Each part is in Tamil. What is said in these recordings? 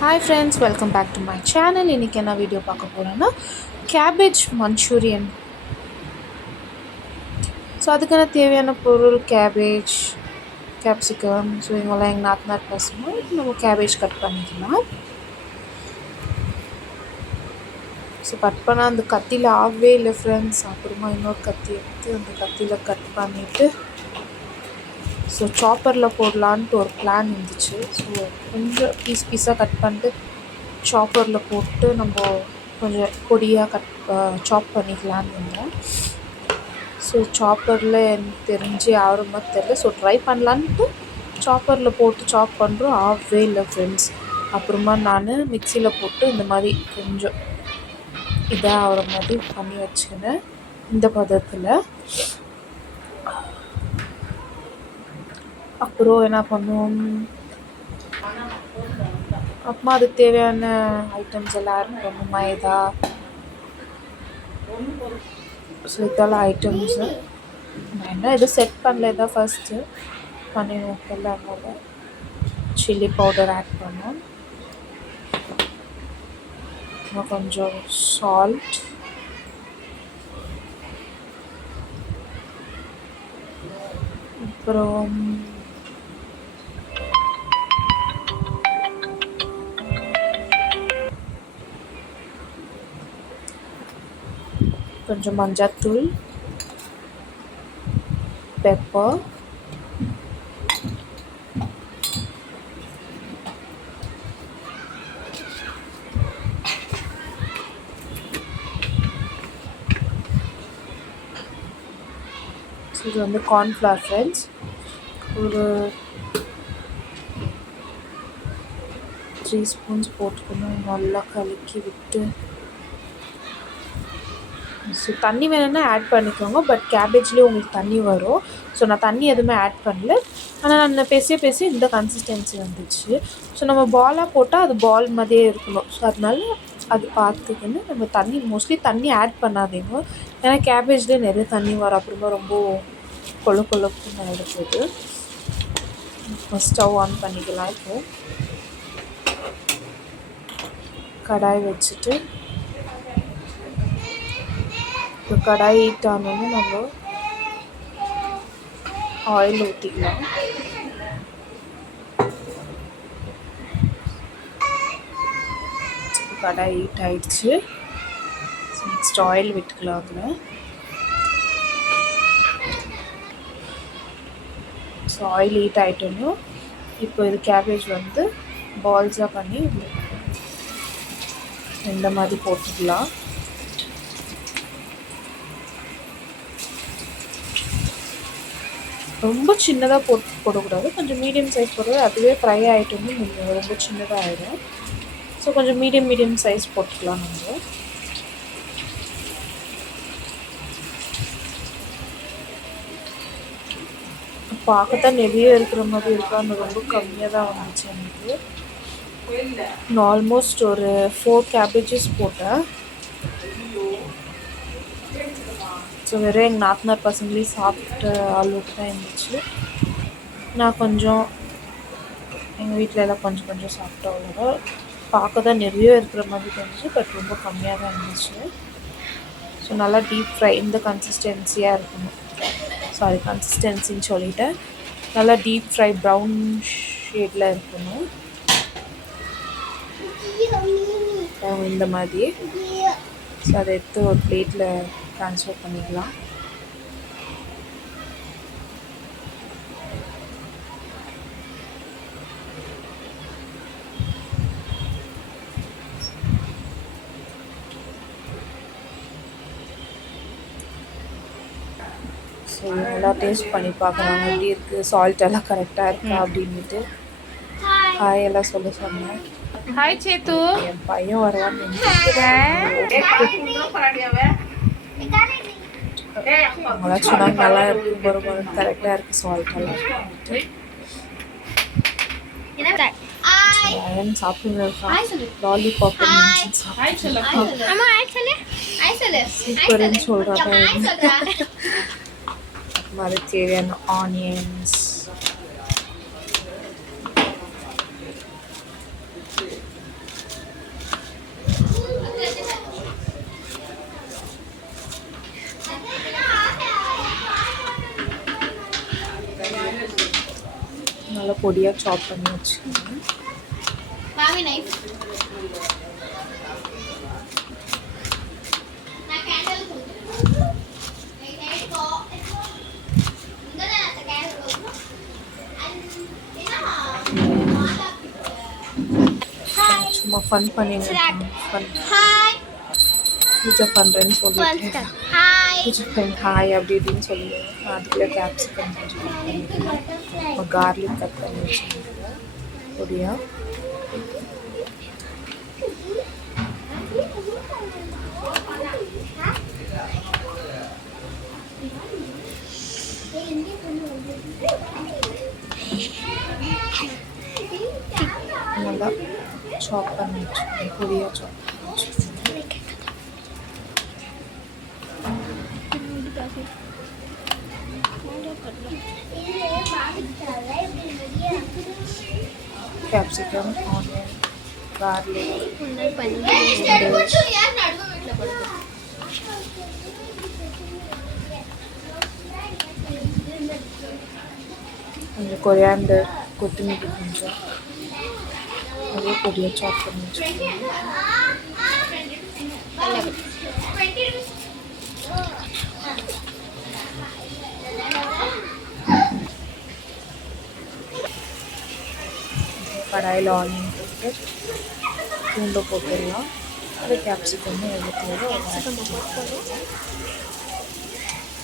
Hi friends, welcome back to my channel. இன்னைக்கு என்ன வீடியோ பார்க்க போறோம்னா கேபேஜ் மஞ்சூரியன். ஸோ அதுக்கான தேவையான பொருள் கேபேஜ், கேப்சிகம். ஸோ இவங்கெல்லாம் எங்கள் நாத்தனார் பசங்க. நம்ம கேபேஜ் கட் பண்ணிக்கலாம். ஸோ கட் பண்ணால் அந்த கத்தியில் ஆகவே இல்லை ஃப்ரெண்ட்ஸ். அப்புறமா இன்னொரு கத்தி எடுத்து அந்த கத்தியில் கட் பண்ணிவிட்டு ஸோ சாப்பரில் போடலான்ட்டு ஒரு பிளான் இருந்துச்சு. ஸோ கொஞ்சம் பீஸாக கட் பண்ணிட்டு சாப்பரில் போட்டு நம்ம கொஞ்சம் பொடியாக சாப் பண்ணிக்கலான்னு இருந்தேன். ஸோ சாப்பரில் எனக்கு தெரிஞ்சு ஆகிற மாதிரி தெரில. ஸோ ட்ரை பண்ணலான்ட்டு சாப்பரில் போட்டு சாப் பண்ணுறோம், ஆகவே இல்லை ஃப்ரெண்ட்ஸ். அப்புறமா நான் மிக்சியில் போட்டு இந்த மாதிரி கொஞ்சம் இதாக ஆகிற மாதிரி பண்ணி வச்சுக்கினேன். இந்த பதத்தில் அப்புறம் என்ன பண்ணுவோம், அப்புறமா அதுக்கு தேவையான ஐட்டம்ஸ் எல்லாம் ஆட் பண்ணணும். மைதா, ஸோ இதெல்லாம் ஐட்டம்ஸு நான் என்ன எதுவும் செட் பண்ணல. இதான் ஃபஸ்ட்டு பண்ணிடுவோம். அதனால் சில்லி பவுடர் ஆட் பண்ணோம், கொஞ்சம் சால்ட், அப்புறம் கொஞ்சம் மஞ்சத்தூள், பெப்பர், இது வந்து கார்ன்ஃப்ளவர் ஃப்ரெண்ட்ஸ். ஒரு 3 ஸ்பூன்ஸ் போட்டுக்கணும். நல்லா கலக்கி விட்டு ஸோ தண்ணி வேணும்னா ஆட் பண்ணிக்கோங்க. பட் கேபேஜ்லேயே உங்களுக்கு தண்ணி வரும். ஸோ நான் தண்ணி எதுவுமே ஆட் பண்ணல. ஆனால் நான் பேச இந்த கன்சிஸ்டன்சி வந்துச்சு. ஸோ நம்ம பாலாக போட்டால் அது பால் மாதிரியே இருக்கணும். ஸோ அதனால அது பார்த்துக்கின்னு நம்ம மோஸ்ட்லி தண்ணி ஆட் பண்ணாதீங்க. ஏன்னா கேபேஜ்லேயே நிறைய தண்ணி வரும், அப்புறமா ரொம்ப கொழுப்புன்னு ஆகிடுது. ஸ்டவ் ஆன் பண்ணிக்கலாம். இப்போது கடாய் வச்சுட்டு இப்போ கடாய் ஹீட் ஆனோன்னு நம்ம ஆயில் ஊற்றிக்கலாம். கடாய் ஹீட் ஆகிடுச்சு. நெக்ஸ்ட் ஆயில் விட்டுக்கலாம். அதில் ஸோ ஆயில் ஹீட் ஆகிட்டோன்னு இப்போ இது கேபேஜ் வந்து பால்ஸாக பண்ணி இந்த மாதிரி போட்டுக்கலாம். ரொம்ப சின்னதாக போடக்கூடாது, கொஞ்சம் மீடியம் சைஸ் போடுறது. அதுவே ஃப்ரை ஆகிட்டோன்னு ரொம்ப சின்னதாக ஆகிடும். ஸோ கொஞ்சம் மீடியம் சைஸ் போட்டுக்கலாம். நம்ம பார்க்கத்தான் நிறைய இருக்கிற மாதிரி இருக்கும். அந்த ரொம்ப கம்மியாக தான் வந்துச்சு எனக்கு. நான் ஆல்மோஸ்ட் ஒரு 4 கேபேஜஸ் போட்டேன். ஸோ வெறும் எங்கள் நாத்தனார் பசங்களையும் சாப்பிட்ட அளவுக்கு தான் இருந்துச்சு. நான் கொஞ்சம் எங்கள் வீட்டில் எல்லாம் கொஞ்சம் சாப்பிட்டோம். அவ்வளோதான். பார்க்க தான் நிறைய இருக்கிற மாதிரி இருந்துச்சு, பட் ரொம்ப கம்மியாக தான் இருந்துச்சு. ஸோ நல்லா டீப் ஃப்ரை இந்த கன்சிஸ்டன்சியாக இருக்கணும். கன்சிஸ்டன்சின்னு சொல்லிவிட்டேன். நல்லா டீப் ஃப்ரை ப்ரௌன் ஷேடில் இருக்கணும். இந்த மாதிரி. ஸோ அதை எடுத்து ஒரு பிளேட்டில் ட்ரான்ஸ்ஃபர் பண்ணிக்கலாம். ஸோ நல்லா டேஸ்ட் பண்ணி பார்க்குறாங்க எப்படி இருக்குது, சால்ட் எல்லாம் கரெக்டாக இருக்கா அப்படின்ட்டு. ஹாய் எல்லாம் சொன்னேன். ஹாய் சேத்து. என் பையன் வருவான்னு அவங்களாம் சொன்னாங்க நல்லா இருக்கு, ஒரு கரெக்டாக இருக்குது சால்ட் எல்லாம் சாப்பிட்டு லாலிபாப் சூப்பர்னு சொல்கிறாங்க. அது தேவையான ஆனியன்ஸ், பொடியாக சாப் பண்ணி வச்சுக்கோங்க. சும்மா ஃபன் பண்ணிங்க. பூஜை பண்ணுறேன்னு சொல்லிட்டு பூஜை பண்ணி ஹாய் அப்படி இப்படின்னு சொல்லி அதுக்குள்ளே கேப்சிகம் கொஞ்சம் கட் பண்ணிட்டு கார்லிக் கட் பண்ணி வச்சுருந்தேன் பொடியாக. நல்லா சாப் பண்ணி வச்சுருக்கேன், பொடியாக சாப் பண்ணி வச்சுருக்கேன். கேப்சிகம், ஆனியன், கார்லிக், கொஞ்சம் கொரியாண்டர், கொத்தமல்லி கொஞ்சம் அதே பொடியாக சாப் பண்ணி வச்சுருக்கேன். கடாயில் ஆனியன் போட்டு பூண்டை போட்டுடலாம். அது கேப்சிகம் எவ்வளோ தேவை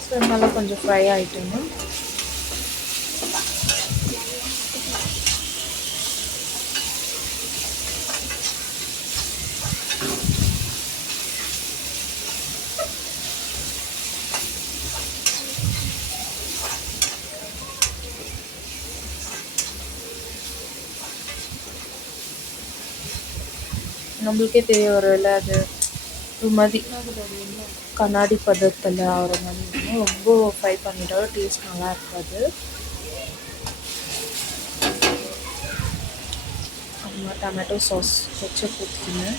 ஸோ நல்லா கொஞ்சம் ஃப்ரை ஆகிட்டுங்க. நம்மளுக்கே தெரிய வரல அது ஒரு மாதிரி கண்ணாடி பதத்தில் ஆகிற மாதிரி இருக்கும். ரொம்ப ஃப்ரை பண்ணிட்டாலும் டேஸ்ட் நல்லா இருக்காது. அப்புறமா டொமேட்டோ சாஸ் வச்சு ஊற்றிக்கணும்.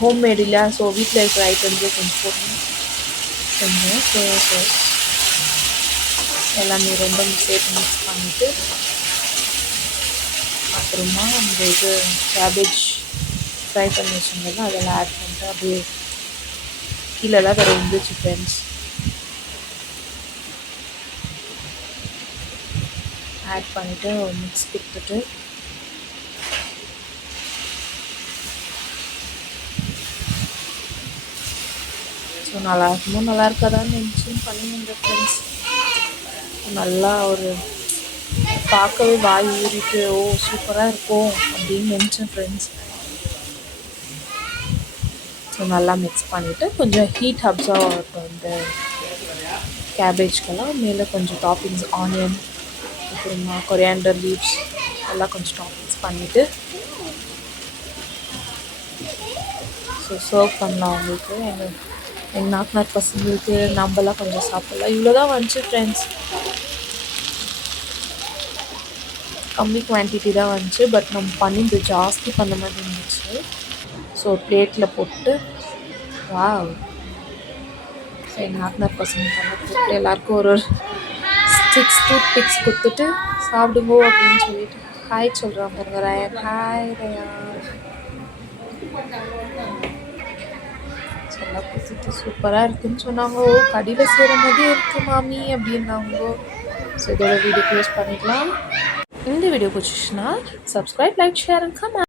ஹோம்மேட் இல்லை, ஸோ வீட்டில் இருக்கிற ஐட்டம்ஸே கொஞ்சம் போடணும். கொஞ்சம் சோயா சாஸ் எல்லாமே ரெண்டும் சேர்த்து மிக்ஸ் பண்ணிவிட்டு அப்புறமா அந்த இது கேபேஜ் ஃப்ரை பண்ணி வச்சுருந்தோம்னா அதெல்லாம் ஆட் பண்ணிட்டு அப்படியே கீழெல்லாம் வேறு இருந்துச்சு ஃப்ரெண்ட்ஸ். ஆட் பண்ணிவிட்டு மிக்ஸ் கொடுத்துட்டு ஸோ நல்லா இருக்குமோ நல்லா இருக்காதான்னு நினச்சி பண்ணிங்க ஃப்ரெண்ட்ஸ். நல்லா ஒரு பார்க்கவே வாய் ஊறிட்டு ஓ சூப்பராக இருக்கும் அப்படின்னு நினச்சேன் ஃப்ரெண்ட்ஸ். ஸோ நல்லா மிக்ஸ் பண்ணிவிட்டு கொஞ்சம் ஹீட் அப்சர்வ் ஆகட்டும் இந்த கேபேஜ்க்கெல்லாம். மேலே கொஞ்சம் டாப்பிங்ஸ் ஆனியன் அப்புறமா கொரியாண்டர் லீவ்ஸ் எல்லாம் கொஞ்சம் டாப்பிங்ஸ் பண்ணிவிட்டு ஸோ சர்வ் பண்ணலாம் அவங்களுக்கு. எங்கள் நாத்தனார் பசங்களுக்கு நம்மலாம் கொஞ்சம் சாப்பிட்லாம். இவ்வளோ தான் வந்துச்சு ஃப்ரெண்ட்ஸ், கம்மி குவான்டிட்டி தான் வந்துச்சு. பட் நம்ம பண்ணிட்டு ஜாஸ்தி பண்ண மாதிரி இருந்துச்சு. ஸோ பிளேட்டில் போட்டு வாவ் எங்கள் நாத்தனார் பசங்களுக்கெல்லாம் போட்டு எல்லாருக்கும் ஒரு 6 டூத்பிக்ஸ் கொடுத்துட்டு சாப்பிடுங்கோ அப்படின்னு சொல்லிட்டு ஹாய் சொல்கிறாங்க பாருங்க ரயான். Hi rayon. எல்லாம் கொடுத்துட்டு சூப்பராக இருக்குதுன்னு சொன்னாங்க. ஓ கடையில் செய்கிற மாதிரியே இருக்குது மாமி அப்படின்னாங்க. ஸோ இதோட வீடியோ க்ளோஸ் பண்ணிக்கலாம். இந்த வீடியோ பிடிச்சிச்சுன்னா subscribe, like, share and comment.